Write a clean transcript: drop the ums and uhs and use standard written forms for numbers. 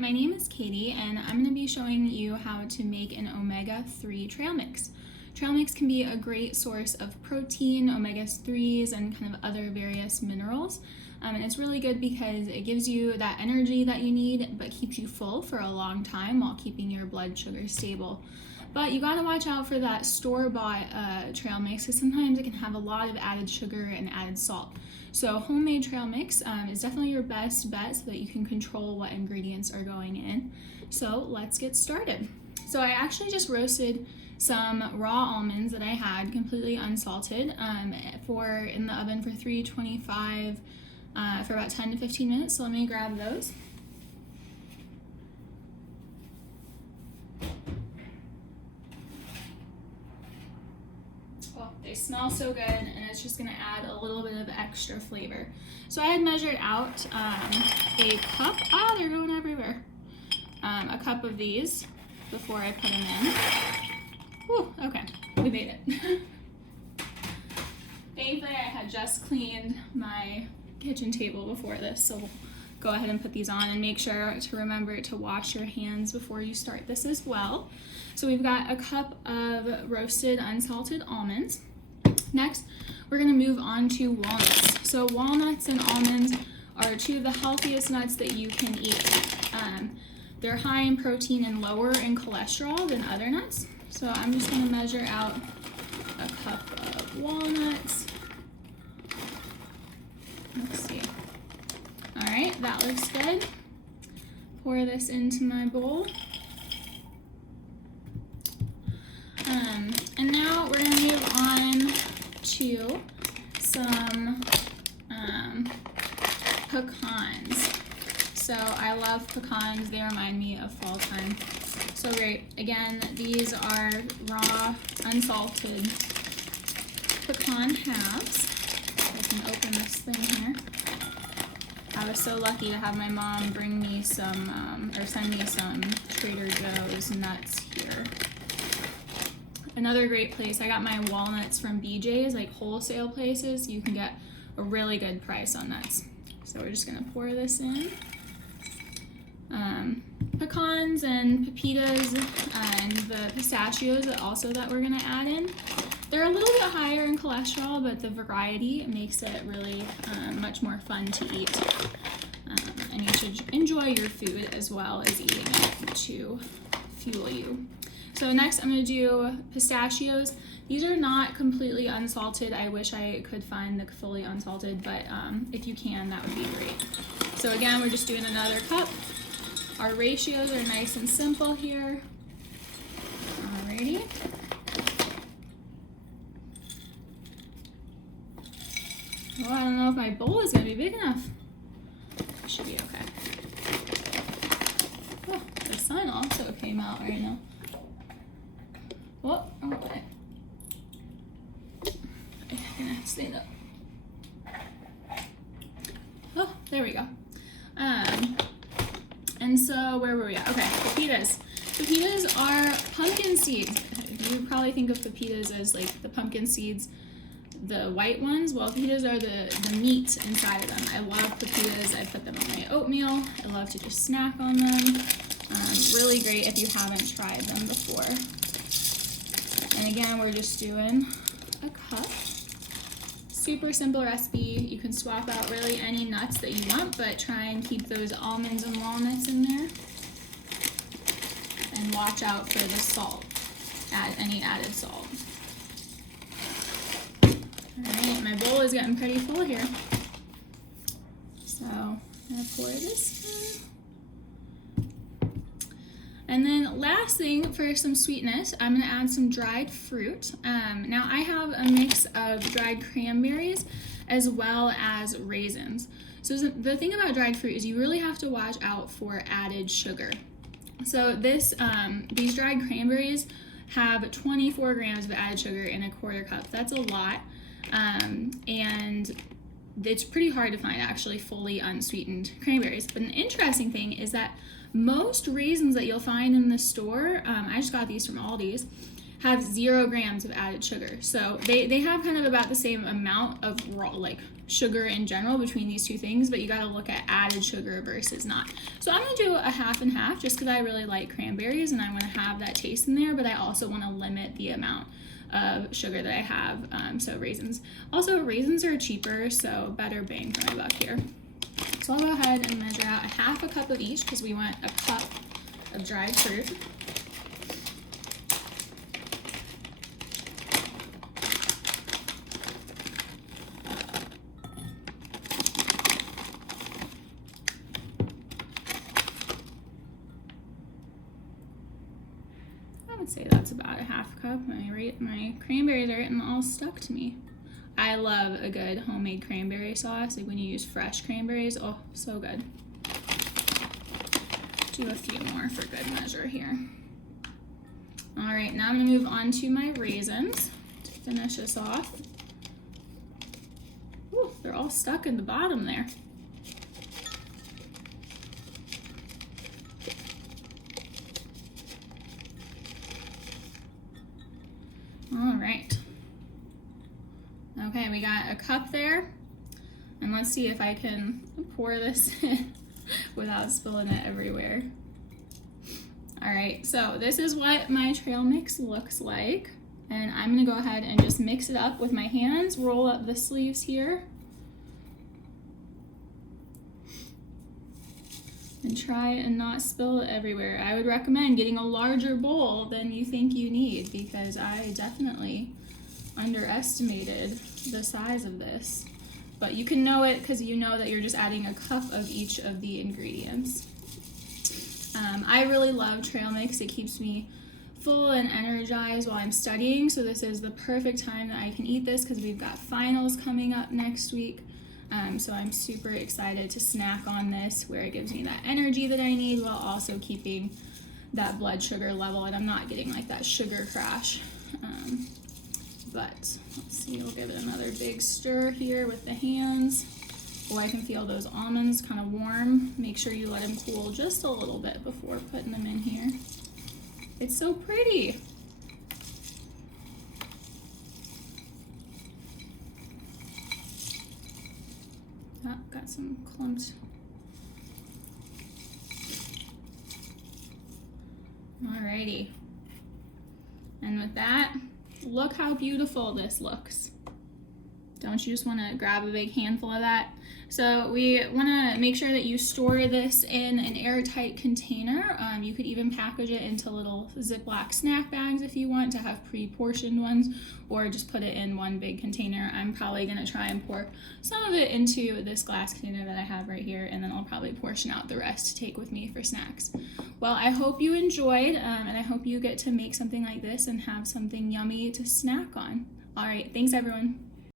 my name is Katie, and I'm going to be showing you how to make an omega-3 trail mix. Trail mix can be a great source of protein, omega-3s, and kind of other various minerals. And it's really good because it gives you that energy that you need, but keeps you full for a long time while keeping your blood sugar stable. But you gotta watch out for that store-bought trail mix, because sometimes it can have a lot of added sugar and added salt. So homemade trail mix is definitely your best bet so that you can control what ingredients are going in. So let's get started. So I actually just roasted some raw almonds that I had completely unsalted in the oven for 325 for about 10 to 15 minutes. So let me grab those. They smell so good, and it's just gonna add a little bit of extra flavor. So I had measured out a cup, they're going everywhere. A cup of these before I put them in. Whew, okay, we made it. Thankfully, I had just cleaned my kitchen table before this, so we'll go ahead and put these on, and make sure to remember to wash your hands before you start this as well. So we've got a cup of roasted unsalted almonds. Next, we're gonna move on to walnuts. So walnuts and almonds are two of the healthiest nuts that you can eat. They're high in protein and lower in cholesterol than other nuts. So I'm just gonna measure out a cup of walnuts. Let's see. All right, that looks good. Pour this into my bowl. And now we're gonna move on to some pecans. So I love pecans, they remind me of fall time. So great. Again, these are raw, unsalted pecan halves. I can open this thing here. I was so lucky to have my mom bring me some, or send me some Trader Joe's nuts here. Another great place, I got my walnuts from BJ's, like wholesale places. You can get a really good price on nuts. So we're just gonna pour this in. Pecans and pepitas and the pistachios also that we're gonna add in. They're a little bit higher in cholesterol, but the variety makes it really much more fun to eat. And you should enjoy your food as well as eating it to fuel you. So next I'm gonna do pistachios. These are not completely unsalted. I wish I could find the fully unsalted, but if you can, that would be great. So again, we're just doing another cup. Our ratios are nice and simple here. Alrighty. Well, I don't know if my bowl is gonna be big enough. It should be okay. Oh, the sun also came out right now. Oh, okay. I'm gonna have to stand up. Oh, there we go. And so where were we at? Okay, pepitas. Pepitas are pumpkin seeds. You probably think of pepitas as like the pumpkin seeds, the white ones. Well, pepitas are the meat inside of them. I love pepitas. I put them on my oatmeal. I love to just snack on them. Really great if you haven't tried them before. And again, we're just doing a cup. Super simple recipe. You can swap out really any nuts that you want, but try and keep those almonds and walnuts in there. And watch out for the salt. Add any added salt. Alright, my bowl is getting pretty full here. So I'm gonna pour this in. And then last thing, for some sweetness, I'm gonna add some dried fruit. Now I have a mix of dried cranberries as well as raisins. So the thing about dried fruit is you really have to watch out for added sugar. So these dried cranberries have 24 grams of added sugar in a quarter cup. That's a lot. And it's pretty hard to find actually fully unsweetened cranberries. But an interesting thing is that most raisins that you'll find in the store, I just got these from Aldi's, have 0 grams of added sugar. So they have kind of about the same amount of raw, like sugar in general between these two things, but you got to look at added sugar versus not. So I'm going to do a half and half just because I really like cranberries and I want to have that taste in there, but I also want to limit the amount of sugar that I have. So raisins. Also, raisins are cheaper, so better bang for my buck here. So I'll go ahead and measure out a half a cup of each because we want a cup of dried fruit. I would say that's about a half cup. My cranberries are getting all stuck to me. I love a good homemade cranberry sauce, like when you use fresh cranberries. Oh, so good. Do a few more for good measure here. All right, now I'm gonna move on to my raisins to finish this off. Ooh, they're all stuck in the bottom there. All right. Okay, we got a cup there. And let's see if I can pour this in without spilling it everywhere. All right, so this is what my trail mix looks like. And I'm gonna go ahead and just mix it up with my hands, roll up the sleeves here. And try and not spill it everywhere. I would recommend getting a larger bowl than you think you need because I definitely underestimated the size of this. But you can know it because you know that you're just adding a cup of each of the ingredients. I really love trail mix. It keeps me full and energized while I'm studying. So this is the perfect time that I can eat this because we've got finals coming up next week. So I'm super excited to snack on this where it gives me that energy that I need while also keeping that blood sugar level and I'm not getting like that sugar crash. But let's see, we'll give it another big stir here with the hands. Oh, I can feel those almonds kind of warm. Make sure you let them cool just a little bit before putting them in here. It's so pretty. Oh, got some clumps. Alrighty. And with that, look how beautiful this looks. Don't you just want to grab a big handful of that? So we want to make sure that you store this in an airtight container. You could even package it into little Ziploc snack bags if you want to have pre-portioned ones, or just put it in one big container. I'm probably going to try and pour some of it into this glass container that I have right here, and then I'll probably portion out the rest to take with me for snacks. Well, I hope you enjoyed, and I hope you get to make something like this and have something yummy to snack on. All right, thanks everyone.